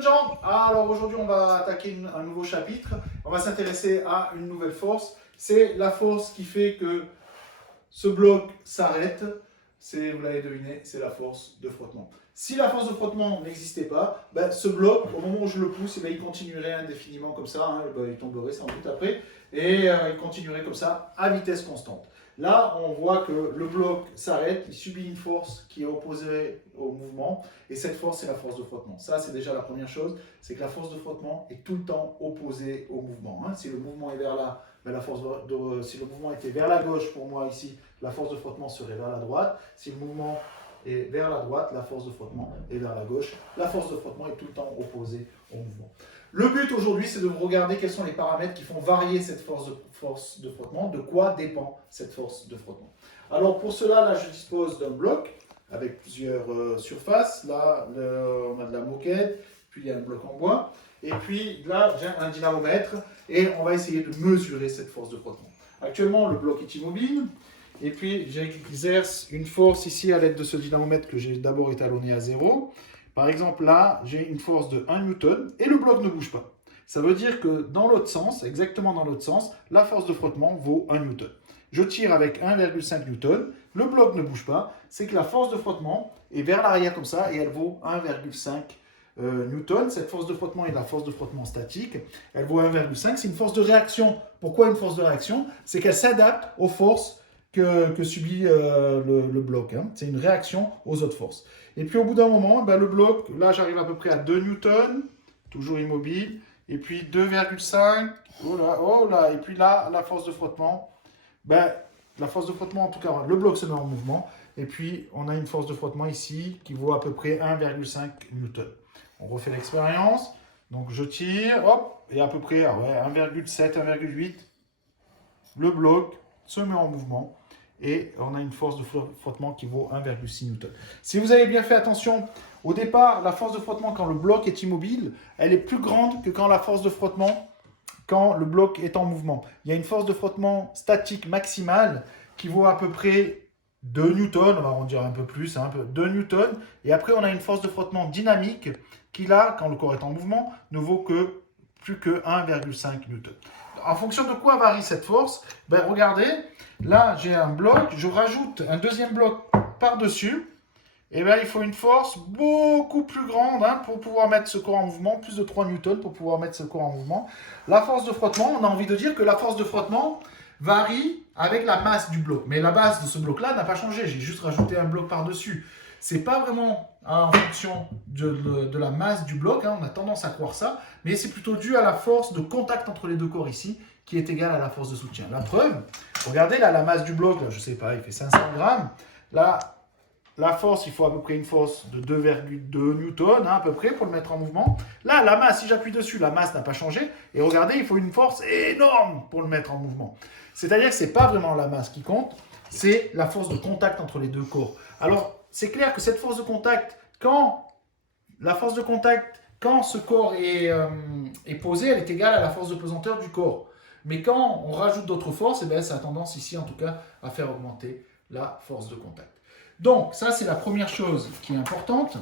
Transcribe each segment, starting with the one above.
jeunes gens. Alors aujourd'hui on va attaquer un nouveau chapitre. On va s'intéresser à une nouvelle force. C'est la force qui fait que ce bloc s'arrête. C'est, vous l'avez deviné, c'est la force de frottement. Si la force de frottement n'existait pas, ben, ce bloc, au moment où je le pousse, ben, il continuerait indéfiniment comme ça. Hein, ben, il tomberait sans doute après. Et il continuerait comme ça à vitesse constante. Là, on voit que le bloc s'arrête, il subit une force qui est opposée au mouvement, et cette force, c'est la force de frottement. Ça, c'est déjà la première chose, c'est que la force de frottement est tout le temps opposée au mouvement. Hein. Si le mouvement est vers là, ben si le mouvement était vers la gauche, pour moi ici, la force de frottement serait vers la droite. Si le mouvement est vers la droite, la force de frottement est vers la gauche. La force de frottement est tout le temps opposée au mouvement. Le but aujourd'hui, c'est de regarder quels sont les paramètres qui font varier cette force de frottement, de quoi dépend cette force de frottement. Alors pour cela, là, je dispose d'un bloc avec plusieurs surfaces. Là, on a de la moquette, puis il y a un bloc en bois. Et puis là, j'ai un dynamomètre et on va essayer de mesurer cette force de frottement. Actuellement, le bloc est immobile. Et puis, j'exerce une force ici à l'aide de ce dynamomètre que j'ai d'abord étalonné à 0. Par exemple, là, j'ai une force de 1 Newton et le bloc ne bouge pas. Ça veut dire que dans l'autre sens, exactement dans l'autre sens, la force de frottement vaut 1 Newton. Je tire avec 1,5 Newton, le bloc ne bouge pas, c'est que la force de frottement est vers l'arrière comme ça et elle vaut 1,5 Newton. Cette force de frottement est la force de frottement statique. Elle vaut 1,5, c'est une force de réaction. Pourquoi une force de réaction? C'est qu'elle s'adapte aux forces que subit le bloc. Hein. C'est une réaction aux autres forces. Et puis au bout d'un moment, ben, le bloc, là j'arrive à peu près à 2 newtons, toujours immobile. Et puis 2,5, oh là, et puis là, la force de frottement, ben, la force de frottement, en tout cas, le bloc se met en mouvement. Et puis on a une force de frottement ici qui vaut à peu près 1,5 newton. On refait l'expérience. Donc je tire, hop, et à peu près 1,7, 1,8. Le bloc se met en mouvement. Et on a une force de frottement qui vaut 1,6 Newton. Si vous avez bien fait attention, au départ, la force de frottement quand le bloc est immobile, elle est plus grande que quand la force de frottement quand le bloc est en mouvement. Il y a une force de frottement statique maximale qui vaut à peu près 2 newtons, on va en dire un peu plus, 2 newtons. Et après, on a une force de frottement dynamique qui, là, quand le corps est en mouvement, ne vaut que plus que 1,5 newton. En fonction de quoi varie cette force? Ben, regardez, là j'ai un bloc, je rajoute un deuxième bloc par-dessus, et bien il faut une force beaucoup plus grande pour pouvoir mettre ce corps en mouvement, plus de 3 newtons pour pouvoir mettre ce corps en mouvement. La force de frottement, on a envie de dire que la force de frottement varie avec la masse du bloc, mais la base de ce bloc-là n'a pas changé, j'ai juste rajouté un bloc par-dessus. C'est pas vraiment en fonction de la masse du bloc, on a tendance à croire ça, mais c'est plutôt dû à la force de contact entre les deux corps ici, qui est égale à la force de soutien. La preuve, regardez là, la masse du bloc, là, je sais pas, il fait 500 grammes. Là, la force, il faut à peu près une force de 2,2 newtons, à peu près, pour le mettre en mouvement. Là, la masse, si j'appuie dessus, la masse n'a pas changé. Et regardez, il faut une force énorme pour le mettre en mouvement. C'est-à-dire que ce n'est pas vraiment la masse qui compte, c'est la force de contact entre les deux corps. Alors, c'est clair que cette force de contact, quand ce corps est posé, elle est égale à la force de pesanteur du corps. Mais quand on rajoute d'autres forces, ça a tendance ici, en tout cas, à faire augmenter la force de contact. Donc, ça, c'est la première chose qui est importante.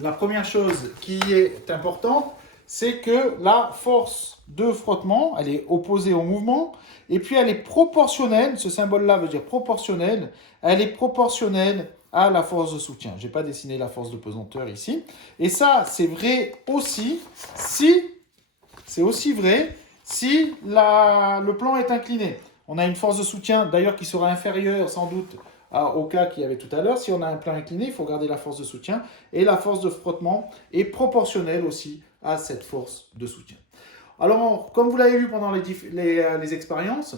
La première chose qui est importante, c'est que la force de frottement, elle est opposée au mouvement, et puis elle est proportionnelle, ce symbole-là veut dire proportionnel, elle est proportionnelle à la force de soutien. Je n'ai pas dessiné la force de pesanteur ici. Et ça, c'est vrai aussi si le plan est incliné. On a une force de soutien, d'ailleurs, qui sera inférieure sans doute au cas qu'il y avait tout à l'heure. Si on a un plan incliné, il faut garder la force de soutien. Et la force de frottement est proportionnelle aussi à cette force de soutien. Alors, comme vous l'avez vu pendant les expériences,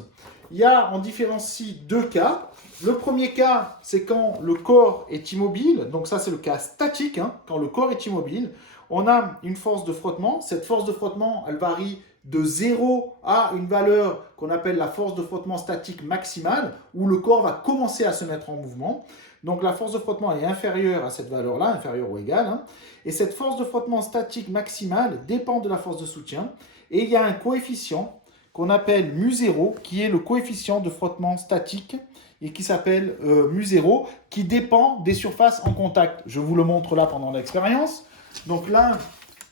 on différencie deux cas. Le premier cas, c'est quand le corps est immobile. Donc ça, c'est le cas statique. Quand le corps est immobile, on a une force de frottement. Cette force de frottement, elle varie de 0 à une valeur qu'on appelle la force de frottement statique maximale, où le corps va commencer à se mettre en mouvement. Donc la force de frottement est inférieure à cette valeur-là, inférieure ou égale. Et cette force de frottement statique maximale dépend de la force de soutien. Et il y a un coefficient qu'on appelle μ0, qui est le coefficient de frottement statique, et qui s'appelle μ0, qui dépend des surfaces en contact. Je vous le montre là pendant l'expérience. Donc là,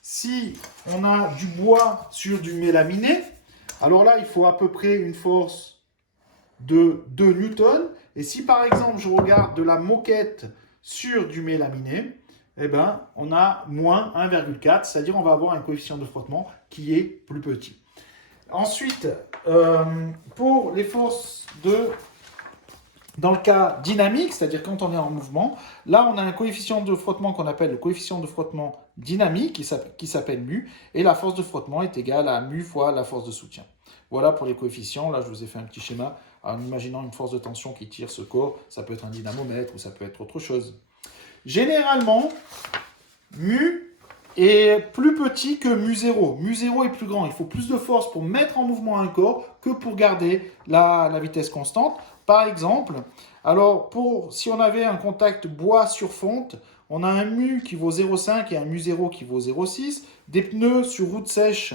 Si on a du bois sur du mélaminé, alors là, il faut à peu près une force de 2 newtons. Et si par exemple, je regarde de la moquette sur du mélaminé, eh ben, on a moins 1,4, c'est-à-dire on va avoir un coefficient de frottement qui est plus petit. Ensuite, pour les forces dans le cas dynamique, c'est-à-dire quand on est en mouvement, là on a un coefficient de frottement qu'on appelle le coefficient de frottement dynamique qui s'appelle mu, et la force de frottement est égale à mu fois la force de soutien. Voilà pour les coefficients. Là je vous ai fait un petit schéma en imaginant une force de tension qui tire ce corps. Ça peut être un dynamomètre ou ça peut être autre chose. Généralement, mu est plus petit que mu0. Mu0 est plus grand. Il faut plus de force pour mettre en mouvement un corps que pour garder la vitesse constante. Par exemple, alors si on avait un contact bois sur fonte, on a un mu qui vaut 0,5 et un mu0 qui vaut 0,6. Des pneus sur route sèche,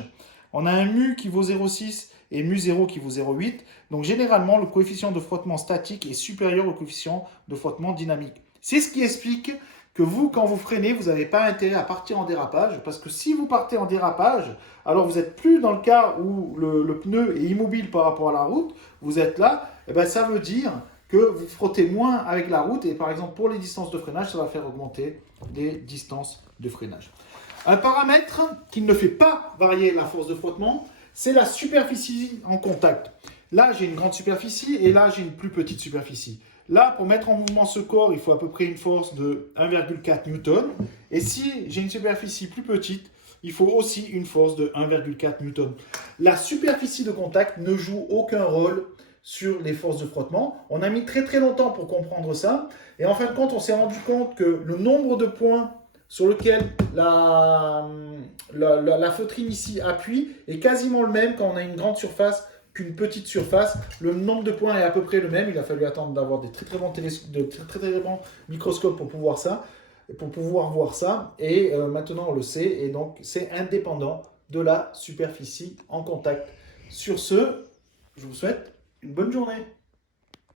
on a un mu qui vaut 0,6 et mu0 qui vaut 0,8. Donc généralement, le coefficient de frottement statique est supérieur au coefficient de frottement dynamique. C'est ce qui explique que vous, quand vous freinez, vous n'avez pas intérêt à partir en dérapage, parce que si vous partez en dérapage, alors vous n'êtes plus dans le cas où le pneu est immobile par rapport à la route, vous êtes là, et ben ça veut dire que vous frottez moins avec la route, et par exemple pour les distances de freinage, ça va faire augmenter les distances de freinage. Un paramètre qui ne fait pas varier la force de frottement, c'est la superficie en contact. Là, j'ai une grande superficie, et là, j'ai une plus petite superficie. Là, pour mettre en mouvement ce corps, il faut à peu près une force de 1,4 newton. Et si j'ai une superficie plus petite, il faut aussi une force de 1,4 newton. La superficie de contact ne joue aucun rôle sur les forces de frottement. On a mis très très longtemps pour comprendre ça. Et en fin de compte, on s'est rendu compte que le nombre de points sur lequel la feutrine ici appuie est quasiment le même quand on a une grande surface qu'une petite surface. Le nombre de points est à peu près le même. Il a fallu attendre d'avoir des très très bons microscopes pour pouvoir voir ça. Et maintenant on le sait. Et donc c'est indépendant de la superficie en contact. Sur ce, je vous souhaite une bonne journée.